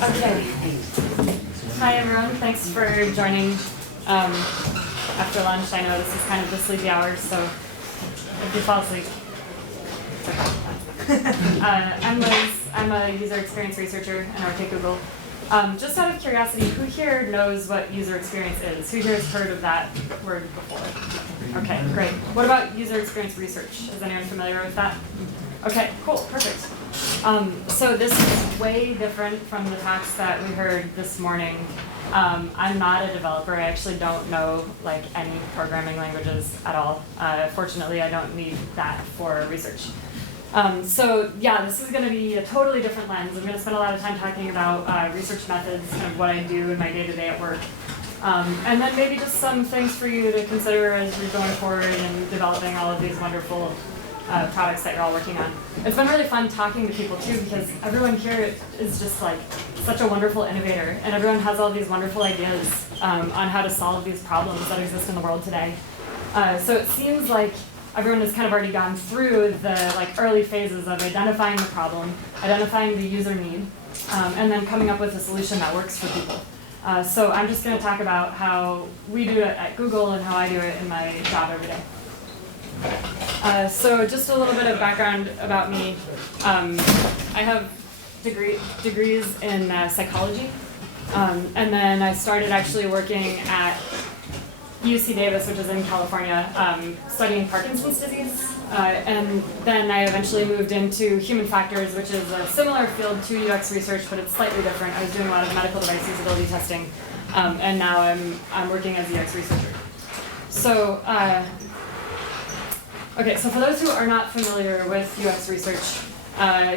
Okay. Hi, everyone. Thanks for joining after lunch. I know this is kind of the sleepy hours, so if you fall asleep, it's okay. I'm Liz. I'm a user experience researcher and I work at Google. Just out of curiosity, who here knows what user experience is? Who here has heard of that word before? Okay, great. What about user experience research? Is anyone familiar with that? Okay, cool, perfect. So this is way different from the talks that we heard this morning. I'm not a developer. I actually don't know like any programming languages at all. Fortunately, I don't need that for research. So yeah, this is going to be a totally different lens. I'm going to spend a lot of time talking about research methods, kind of what I do in my day-to-day at work. And then maybe just some things for you to consider as you're going forward and developing all of these wonderful products that you're all working on. It's been really fun talking to people too, because everyone here is just like such a wonderful innovator, and everyone has all these wonderful ideas on how to solve these problems that exist in the world today. So it seems like everyone has kind of already gone through the like early phases of identifying the problem, identifying the user need, and then coming up with a solution that works for people. So I'm just going to talk about how we do it at Google and how I do it in my job every day. So just a little bit of background about me. I have degrees in psychology, and then I started actually working at UC Davis, which is in California, studying Parkinson's disease. And then I eventually moved into human factors, which is a similar field to UX research, but it's slightly different. I was doing a lot of medical device usability testing, and now I'm working as a UX researcher. So, okay, so for those who are not familiar with UX research,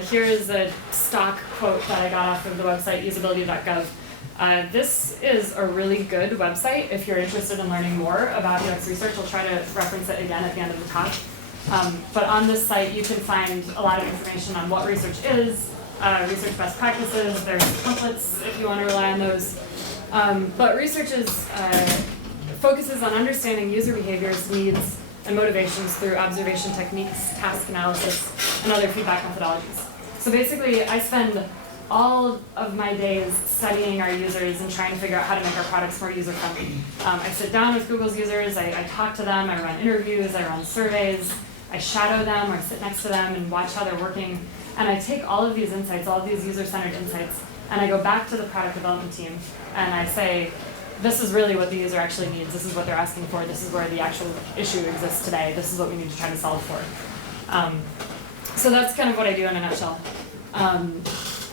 here is a stock quote that I got off of the website usability.gov. This is a really good website if you're interested in learning more about UX research. I'll try to reference it again at the end of the talk. But on this site, you can find a lot of information on what research is, research best practices. There's templates if you want to rely on those. But research focuses on understanding user behaviors, needs, and motivations through observation techniques, task analysis, and other feedback methodologies. So basically, I spend all of my days studying our users and trying to figure out how to make our products more user-friendly. I sit down with Google's users, I talk to them, I run interviews, I run surveys, I shadow them or sit next to them and watch how they're working. And I take all of these insights, all of these user-centered insights, and I go back to the product development team and I say, this is really what the user actually needs, this is what they're asking for, this is where the actual issue exists today, this is what we need to try to solve for. So that's kind of what I do in a nutshell.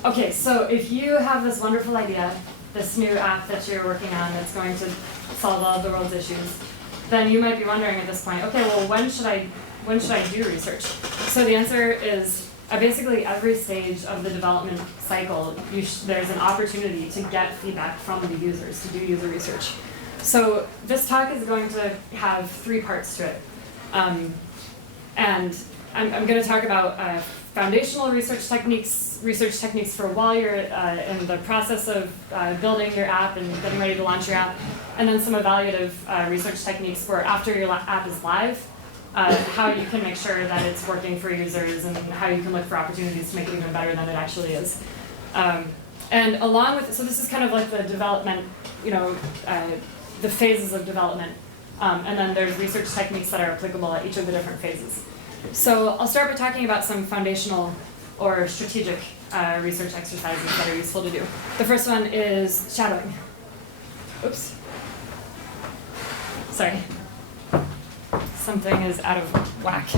Okay, so if you have this wonderful idea, this new app that you're working on that's going to solve all of the world's issues, then you might be wondering at this point, okay, well, when should I do research? So the answer is at basically every stage of the development cycle, there's an opportunity to get feedback from the users, to do user research. So this talk is going to have 3 parts to it. And I'm going to talk about foundational research techniques for while you're in the process of building your app and getting ready to launch your app, and then some evaluative research techniques for after your app is live, how you can make sure that it's working for users and how you can look for opportunities to make it even better than it actually is. And along with, so this is kind of like the development, the phases of development, and then there's research techniques that are applicable at each of the different phases. So I'll start by talking about some foundational or strategic research exercises that are useful to do. The first one is shadowing. Oops. Sorry. Something is out of whack.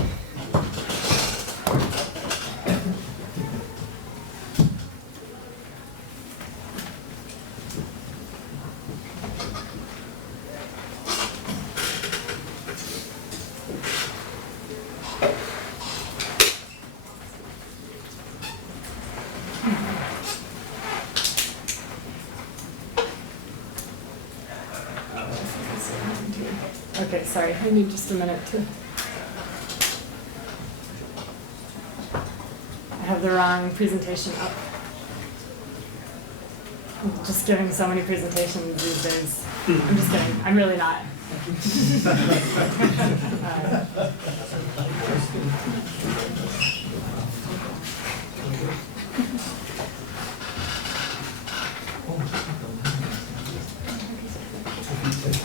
Okay, sorry, I need just a minute to. I have the wrong presentation up. I'm just giving so many presentations these days. I'm just kidding, I'm really not. That's